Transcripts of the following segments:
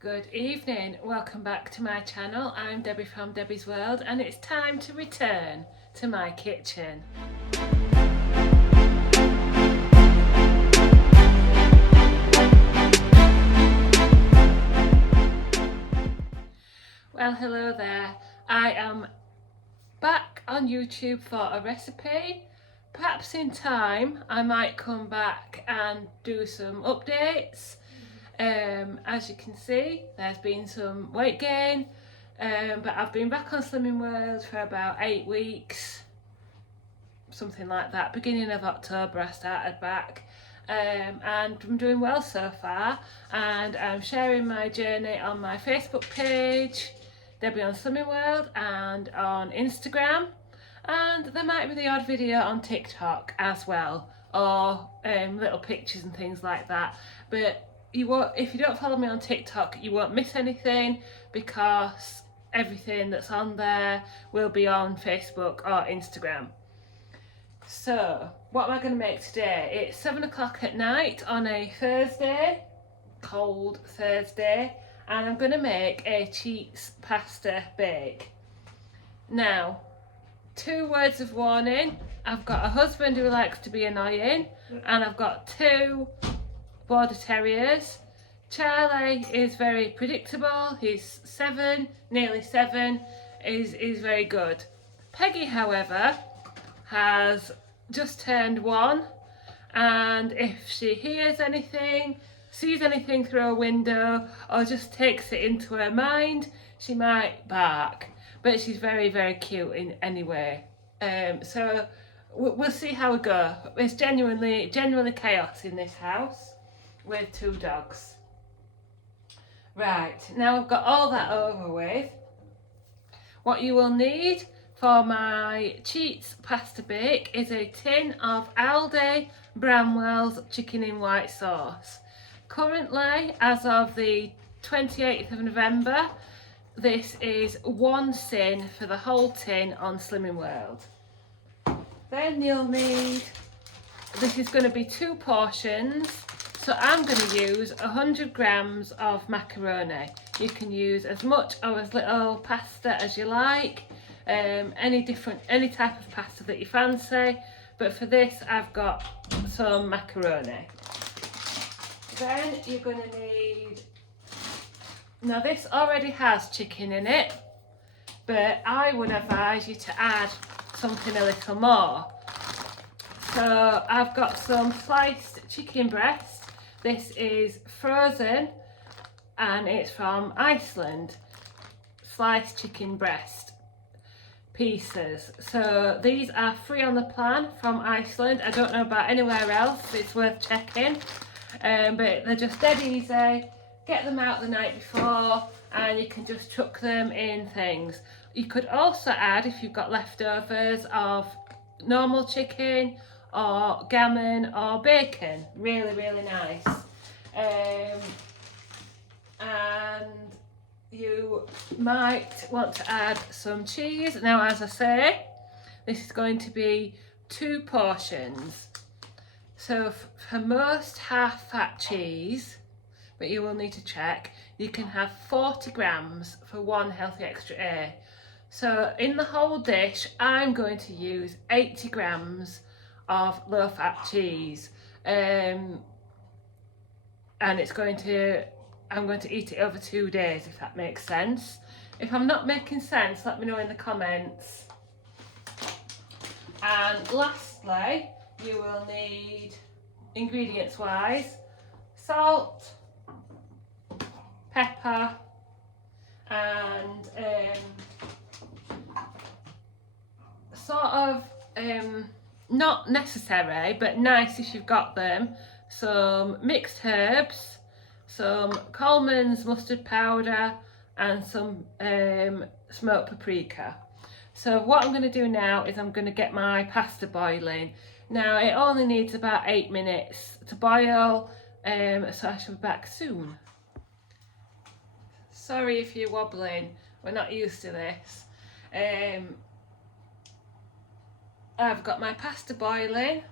Good evening, welcome back to my channel. I'm Debbie from Debbie's World and it's time to return to my kitchen. Well, hello there. I am back on YouTube for a recipe. Perhaps in time I might come back and do some updates. As you can see, there's been some weight gain, but I've been back on Slimming World for about 8 weeks, something like that. Beginning of October I started back, and I'm doing well so far, and I'm sharing my journey on my Facebook page, Debbie on Slimming World, and on Instagram, and there might be the odd video on TikTok as well, or little pictures and things like that. But you won't, if you don't follow me on TikTok, you won't miss anything, because everything that's on there will be on Facebook or Instagram. So what am I going to make today? It's 7 o'clock at night on a Thursday, cold Thursday, and I'm going to make a cheese pasta bake. Now, 2 words of warning: I've got a husband who likes to be annoying, and I've got 2 Border Terriers. Charlie is very predictable, he's 7, nearly 7, is very good. Peggy, however, has just turned 1, and if she hears anything, sees anything through a window, or just takes it into her mind, she might bark. But she's very, very cute in any way. So we'll see how we go. It's genuinely chaos in this house with 2 dogs. Right, now I've got all that over with. What you will need for my cheats pasta bake is a tin of Aldi Bramwell's chicken in white sauce. Currently, as of the 28th of November, this is 1 sin for the whole tin on Slimming World. Then you'll need, this is going to be 2 portions, so I'm going to use 100 grams of macaroni. You can use as much or as little pasta as you like, any type of pasta that you fancy, but for this I've got some macaroni. Then you're going to need, now this already has chicken in it, but I would advise you to add something a little more. So I've got some sliced chicken breast. This is frozen and it's from Iceland. Sliced chicken breast pieces. So these are free on the plan from Iceland. I don't know about anywhere else, it's worth checking. But they're just dead easy. Get them out the night before and you can just chuck them in things. You could also add, if you've got leftovers of normal chicken or gammon or bacon, really, really nice. And you might want to add some cheese. Now, as I say, this is going to be 2 portions. So for most half fat cheese, but you will need to check, you can have 40 grams for 1 healthy extra A. So in the whole dish, I'm going to use 80 grams of low fat cheese. And it's going to, I'm going to eat it over 2 days, if that makes sense. If I'm not making sense, let me know in the comments. And lastly, you will need, ingredients wise, salt, pepper, and sort of not necessary but nice if you've got them, some mixed herbs, some Coleman's mustard powder, and some smoked paprika. So what I'm going to do now is I'm going to get my pasta boiling. Now it only needs about 8 minutes to boil, so I shall be back soon. Sorry if you're wobbling, we're not used to this. I've got my pasta boiling.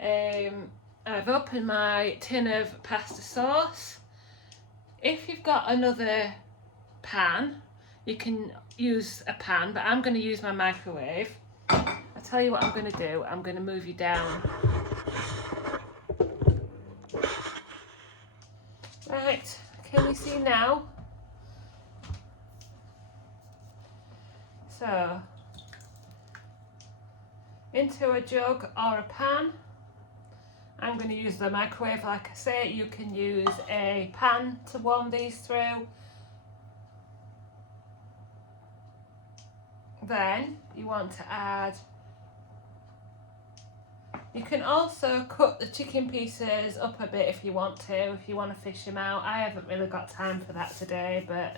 I've opened my tin of pasta sauce. If you've got another pan, you can use a pan, but I'm going to use my microwave. I'll tell you what I'm going to do. I'm going to move you down. Right, can you see now? So, into a jug or a pan. I'm going to use the microwave. Like I say, you can use a pan to warm these through. Then you want to add, you can also cut the chicken pieces up a bit if you want to fish them out. I haven't really got time for that today, but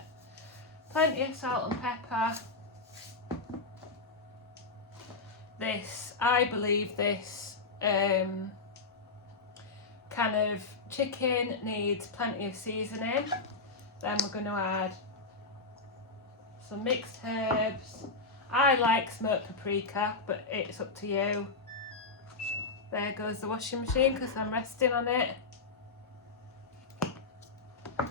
plenty of salt and pepper. This, I believe this kind of chicken needs plenty of seasoning. Then we're going to add some mixed herbs. I like smoked paprika, but it's up to you. There goes the washing machine because I'm resting on it.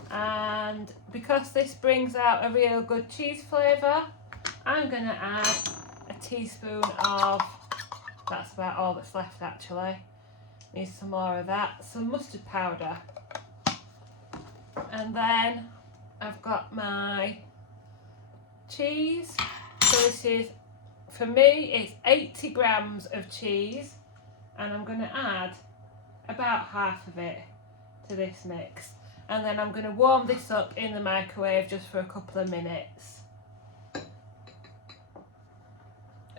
And because this brings out a real good cheese flavour, I'm going to add a teaspoon of, that's about all that's left actually. Need some more of that. Some mustard powder. And then I've got my cheese. So this is, for me, it's 80 grams of cheese, and I'm going to add about half of it to this mix. And then I'm going to warm this up in the microwave just for a couple of minutes.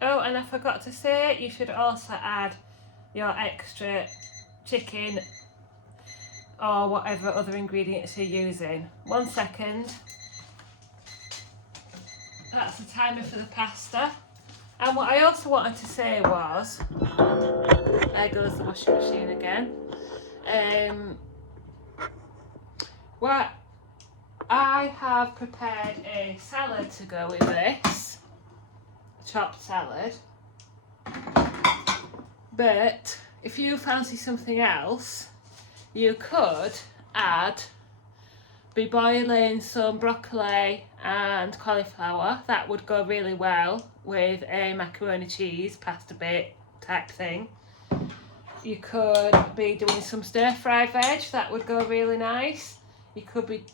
Oh, and I forgot to say, you should also add your extra chicken or whatever other ingredients you're using. 1 second. That's the timer for the pasta. And what I also wanted to say was, there goes the washing machine again. What I have prepared a salad to go with this, chopped salad. But if you fancy something else, you could be boiling some broccoli and cauliflower. That would go really well with a macaroni cheese pasta bake type thing. You could be doing some stir fry veg. That would go really nice. You could be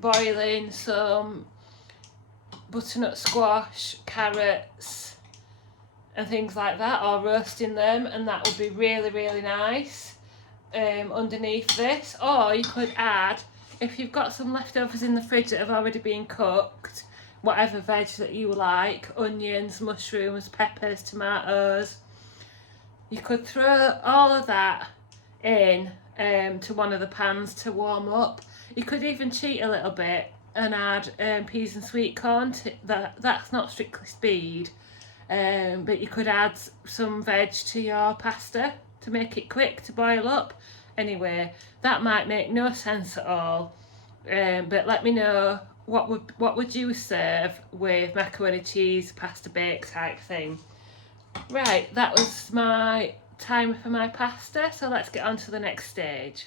boiling some butternut squash, carrots and things like that, or roasting them, and that would be really, really nice underneath this. Or you could add, if you've got some leftovers in the fridge that have already been cooked, whatever veg that you like, onions, mushrooms, peppers, tomatoes, you could throw all of that in to one of the pans to warm up. You could even cheat a little bit and add peas and sweet corn. That's not strictly speed, but you could add some veg to your pasta to make it quick to boil up. Anyway, that might make no sense at all, but let me know what would you serve with macaroni cheese pasta bake type thing. Right, that was my time for my pasta, so let's get on to the next stage.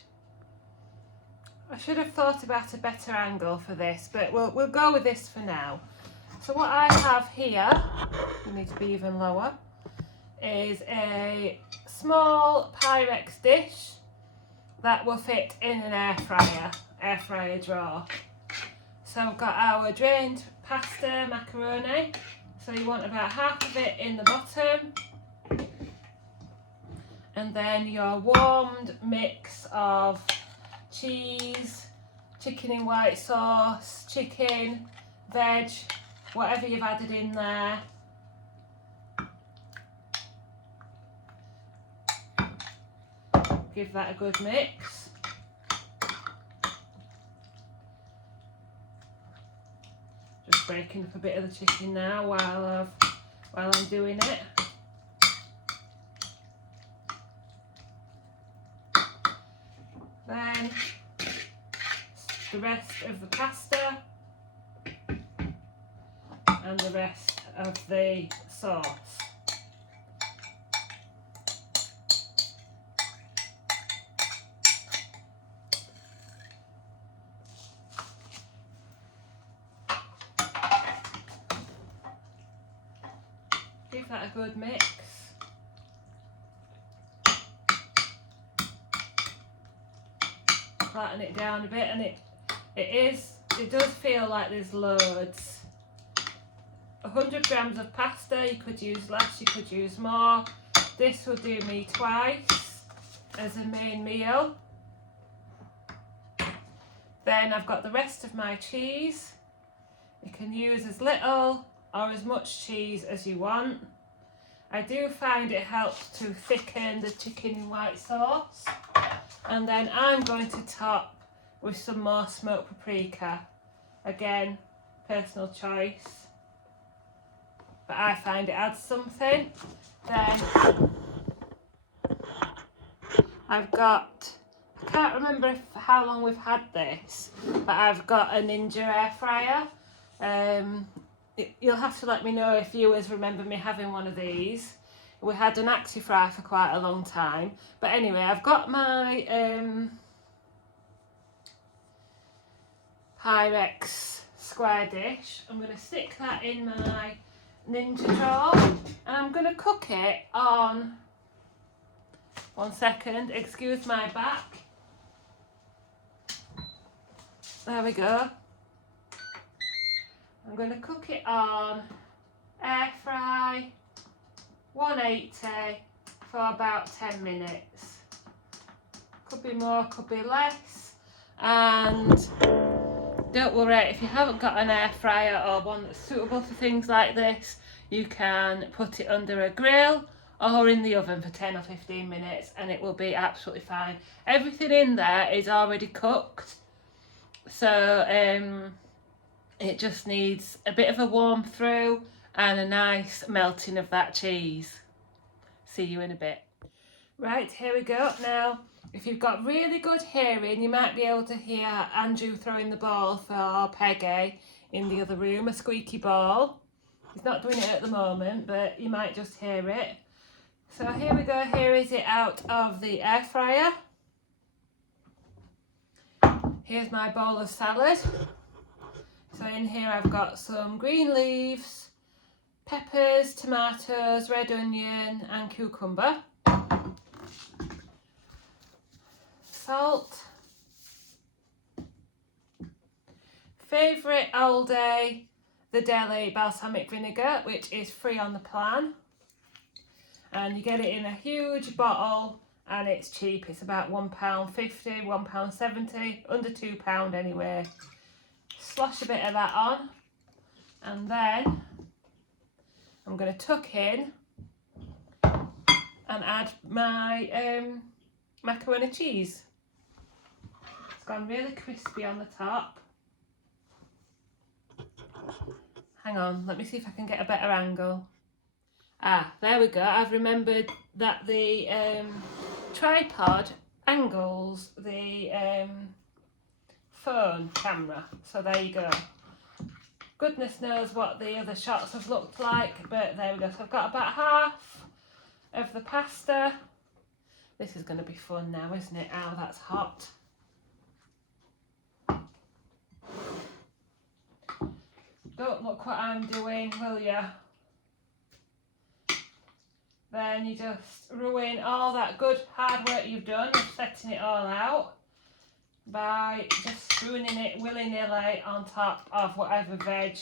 I should have thought about a better angle for this, but we'll go with this for now. So what I have here, you need to be even lower, is a small Pyrex dish that will fit in an air fryer drawer. So I've got our drained pasta macaroni. So you want about half of it in the bottom. And then your warmed mix of cheese, chicken in white sauce, chicken, veg, whatever you've added in there. Give that a good mix. Just breaking up a bit of the chicken now while I'm doing it. Then the rest of the pasta and the rest of the sauce. give that a good mix. Flatten it down a bit, and it does feel like there's loads. 100 grams of pasta, you could use less, you could use more. This will do me twice as a main meal. Then I've got the rest of my cheese. You can use as little or as much cheese as you want. I do find it helps to thicken the chicken in white sauce. And then I'm going to top with some more smoked paprika. Again, personal choice, but I find it adds something. Then I've got, I can't remember how long we've had this, but I've got a Ninja air fryer. You'll have to let me know if viewers remember me having one of these. We had an AxiFry for quite a long time. But anyway, I've got my Pyrex square dish. I'm going to stick that in my Ninja drawer. And I'm going to cook it on, 1 second, excuse my back. There we go. I'm going to cook it on air fry 180 for about 10 minutes. Could be more, could be less. And don't worry, if you haven't got an air fryer or one that's suitable for things like this, you can put it under a grill or in the oven for 10 or 15 minutes and it will be absolutely fine. Everything in there is already cooked, so it just needs a bit of a warm through and a nice melting of that cheese. See you in a bit. Right, here we go. Now, if you've got really good hearing, you might be able to hear Andrew throwing the ball for Peggy in the other room, a squeaky ball. He's not doing it at the moment, but you might just hear it. So here we go, here is it out of the air fryer. Here's my bowl of salad. So in here I've got some green leaves, peppers, tomatoes, red onion and cucumber. Salt. Favourite Aldi, the Deli balsamic vinegar, which is free on the plan. And you get it in a huge bottle and it's cheap. It's about £1.50, £1.70, under £2 anyway. Slosh a bit of that on. And then I'm going to tuck in and add my macaroni cheese. It's gone really crispy on the top. Hang on, let me see if I can get a better angle. Ah, there we go. I've remembered that the tripod angles the phone camera. So there you go. Goodness knows what the other shots have looked like, but there we go. So I've got about half of the pasta. This is going to be fun now, isn't it? Oh, that's hot. Don't look what I'm doing, will you? Then you just ruin all that good hard work you've done of setting it all out by just ruining it willy-nilly on top of whatever veg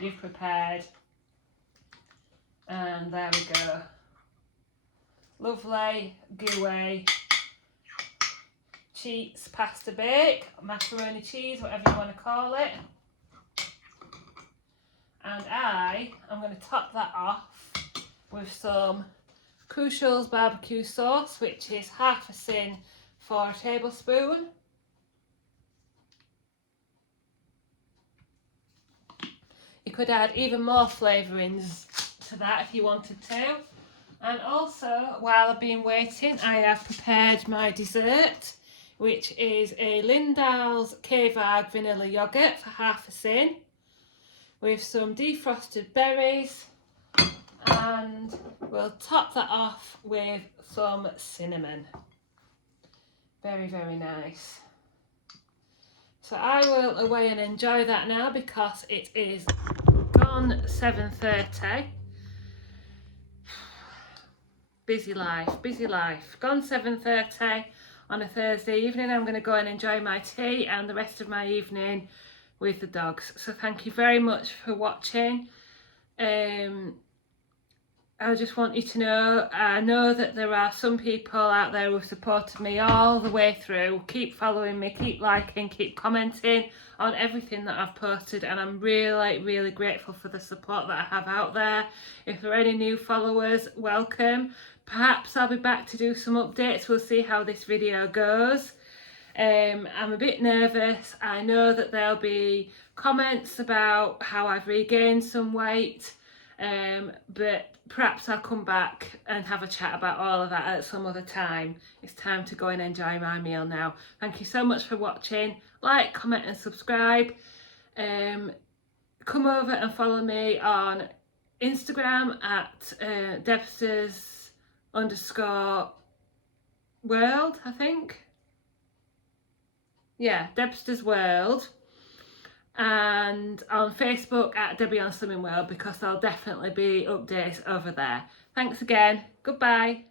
you've prepared. And there we go. Lovely, gooey, cheats pasta bake, macaroni cheese, whatever you want to call it. And I'm going to top that off with some Crucial's barbecue sauce, which is half a tin for a tablespoon. You could add even more flavourings to that if you wanted to. And also, while I've been waiting, I have prepared my dessert, which is a Lindal's K-Vag vanilla yoghurt for half a tin, with some defrosted berries, and we'll top that off with some cinnamon. Very, very nice. So I will away and enjoy that now because it is gone 7:30 Busy life. Gone 7:30 on a Thursday evening. I'm going to go and enjoy my tea and the rest of my evening with the dogs. So thank you very much for watching. I just want you to know, I know that there are some people out there who have supported me all the way through. Keep following me, keep liking, keep commenting on everything that I've posted, and I'm really grateful for the support that I have out there. If there are any new followers, welcome. Perhaps I'll be back to do some updates. We'll see how this video goes. I'm a bit nervous. I know that there'll be comments about how I've regained some weight, but perhaps I'll come back and have a chat about all of that at some other time. It's time to go and enjoy my meal now. Thank you so much for watching. Like, comment and subscribe. Come over and follow me on Instagram at Debsters_world, I think. Yeah, Debsters World. And on Facebook at Debbie on Slimming World, because there'll definitely be updates over there. Thanks again. Goodbye.